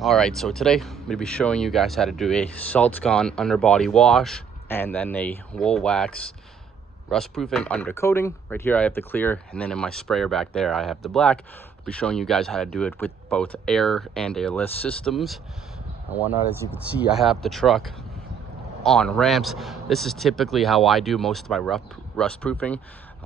All right, so today I'm going to be showing you guys how to do a saltsgone underbody wash and then a WoolWax rust-proofing undercoating. Right here I have the clear, and then in my sprayer back there I have the black. I'll be showing you guys how to do it with both air and airless systems and whatnot. As you can see, I have the truck on ramps. This is typically how I do most of my rust-proofing.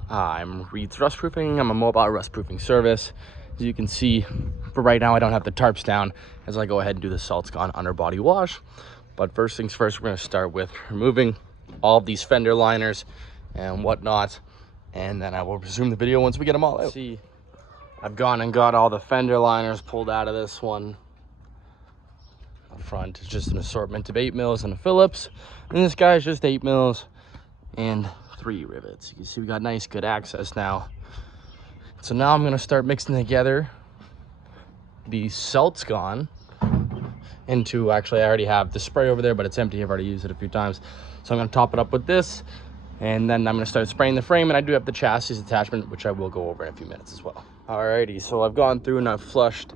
I'm Reed's Rust-Proofing. I'm a mobile rust-proofing service. As you can see, for right now I don't have the tarps down as I go ahead and do the saltsgone underbody wash. But first things first, we're going to start with removing all of these fender liners and whatnot, and then I will resume the video once we get them all out. See, I've gone and got all the fender liners pulled out of this one. Up front is just an assortment of 8 mils and a Phillips, and this guy is just 8 mils and 3 rivets. You can see we got nice good access now. So now I'm going to start mixing together the saltsgone into, actually I already have the spray over there, but it's empty. I've already used it a few times. So I'm going to top it up with this, and then I'm going to start spraying the frame, and I do have the chassis attachment, which I will go over in a few minutes as well. Alrighty, so I've gone through and I've flushed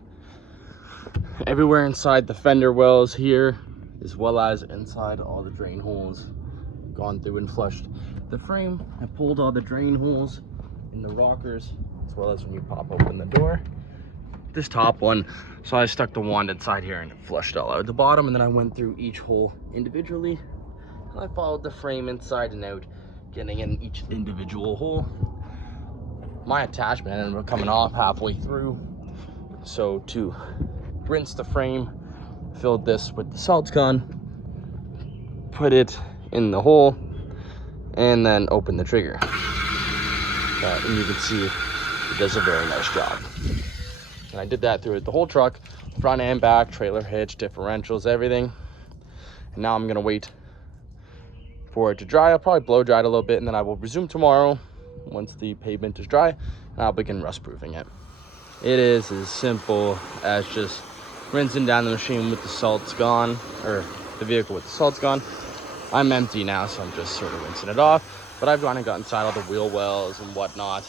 everywhere inside the fender wells here, as well as inside all the drain holes. Gone through and flushed the frame. I pulled all the drain holes in the rockers, as well as when you pop open the door, this top one. So I stuck the wand inside here and it flushed all out the bottom, and then I went through each hole individually, and I followed the frame inside and out, getting in each individual hole. My attachment ended up coming off halfway through, so to rinse the frame, filled this with the saltsgone, put it in the hole, and then open the trigger. And you can see it does a very nice job. And I did that through the whole truck, front and back, trailer hitch, differentials, everything. And now I'm gonna wait for it to dry. I'll probably blow dry it a little bit, and then I will resume tomorrow once the pavement is dry, and I'll begin rust proofing it. It is as simple as just rinsing down the machine with the saltsgone, or the vehicle with the saltsgone. I'm empty now, so I'm just sort of rinsing it off, but I've gone and got inside all the wheel wells and whatnot,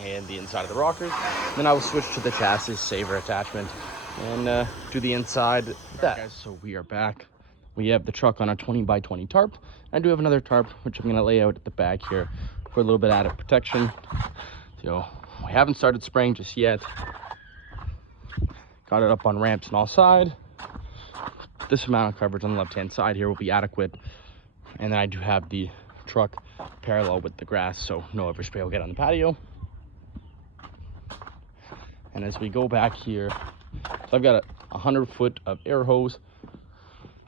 and the inside of the rockers. Then I will switch to the chassis saver attachment and do the inside with that. Guys, so we are back. We have the truck on a 20 by 20 tarp. I do have another tarp, which I'm going to lay out at the back here for a little bit added protection. So we haven't started spraying just yet. Got it up on ramps on all sides. This amount of coverage on the left hand side here will be adequate, and then I do have the truck parallel with the grass, so no overspray will get on the patio. And as we go back here, so I've got a 100-foot of air hose.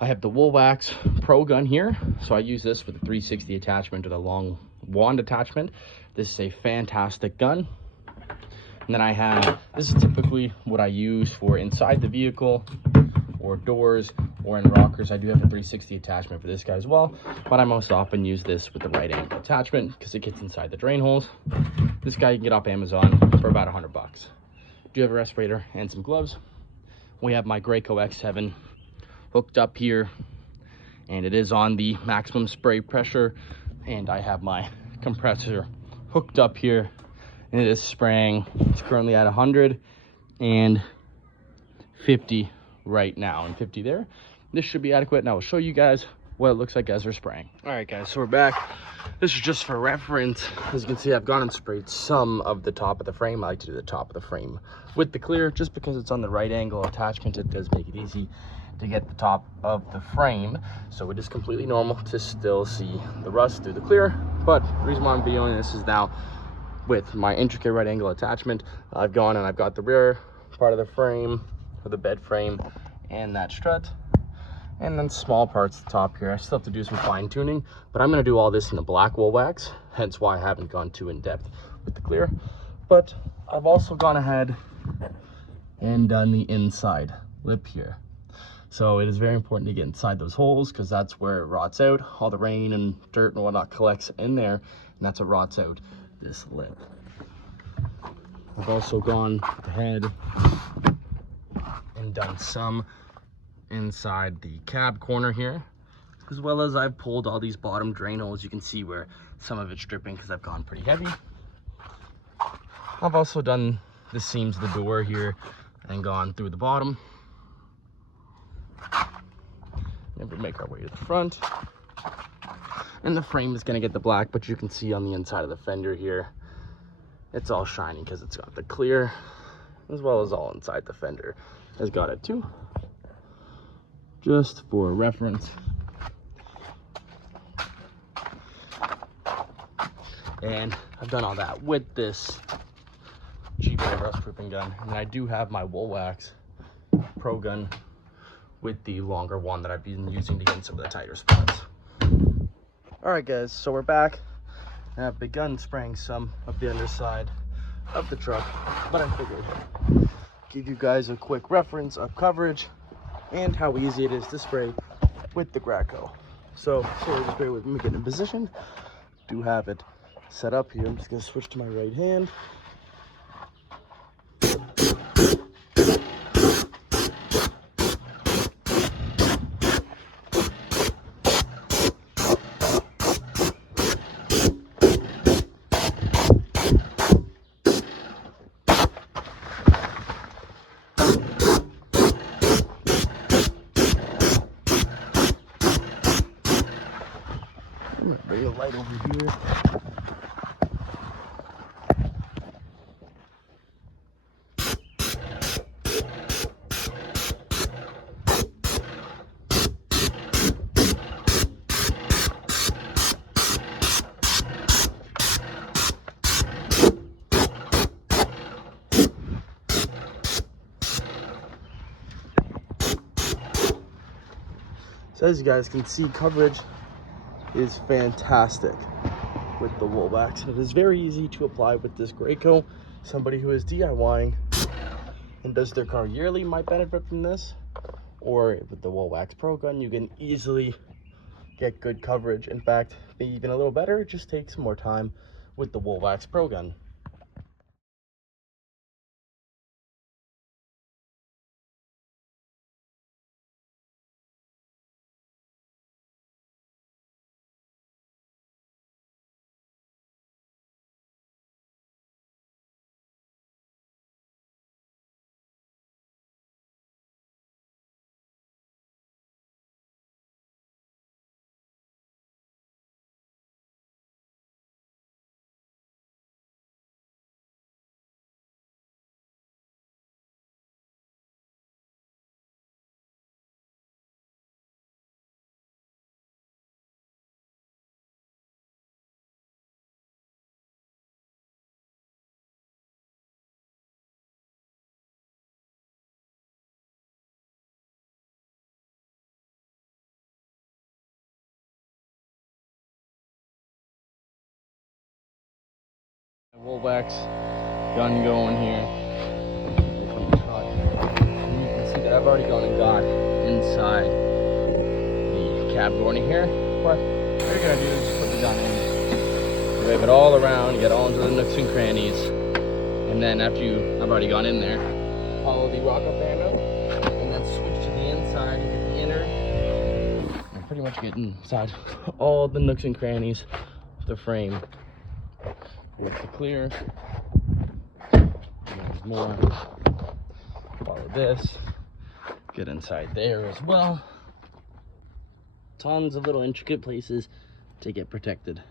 I have the WoolWax Pro gun here, so I use this with the 360 attachment or the long wand attachment. This is a fantastic gun. And then I have, this is typically what I use for inside the vehicle or doors or in rockers. I do have a 360 attachment for this guy as well, but I most often use this with the right angle attachment because it gets inside the drain holes. This guy you can get off Amazon for about $100. Do have a respirator and some gloves. We have my Graco X7 hooked up here, and it is on the maximum spray pressure, and I have my compressor hooked up here, and it is spraying. It's currently at 150 right now, and 50 there. This should be adequate, and I will show you guys what it looks like as we're spraying. All right guys, so we're back. This is just for reference. As you can see, I've gone and sprayed some of the top of the frame. I like to do the top of the frame with the clear, just because it's on the right angle attachment. It does make it easy to get the top of the frame. So it is completely normal to still see the rust through the clear, but the reason why I'm videoing this is now with my intricate right angle attachment. I've gone and I've got the rear part of the frame, or the bed frame, and that strut, and then small parts at the top here. I still have to do some fine tuning, but I'm going to do all this in the black WoolWax, hence why I haven't gone too in depth with the clear. But I've also gone ahead and done the inside lip here. So it is very important to get inside those holes, because that's where it rots out. All the rain and dirt and whatnot collects in there, and that's what rots out this lip. I've also gone ahead and done some inside the cab corner here, as well as I've pulled all these bottom drain holes. You can see where some of it's dripping because I've gone pretty heavy. I've also done the seams of the door here and gone through the bottom. make our way to the front. And the frame is going to get the black, but you can see on the inside of the fender here, it's all shiny because it's got the clear, as well as all inside the fender has got it too. Just for reference. And I've done all that with this cheaper rust proofing gun. And I do have my WoolWax Pro gun with the longer one that I've been using to get in some of the tighter spots. All right, guys, so we're back. I've begun spraying some of the underside of the truck, but I figured give you guys a quick reference of coverage and how easy it is to spray with the Graco. So just bear with me, get in position. Do have it set up here. I'm just gonna switch to my right hand. Bring the light over here. So as you guys can see, coverage is fantastic with the WoolWax. It is very easy to apply with this Graco. Somebody who is DIYing and does their car yearly might benefit from this, or with the WoolWax Pro gun, you can easily get good coverage. In fact, maybe even a little better. It just takes more time with the WoolWax Pro gun. WoolWax gun going here. And you can see that I've already gone and got inside the cab going here. But what you're gonna do is just put the gun in, wave it all around, get all into the nooks and crannies, and then after I've already gone in there, follow the rock up handle, and then switch to the inside and get the inner, and pretty much get inside all the nooks and crannies of the frame. With the clear, and there's more. Follow this, get inside there as well. Tons of little intricate places to get protected.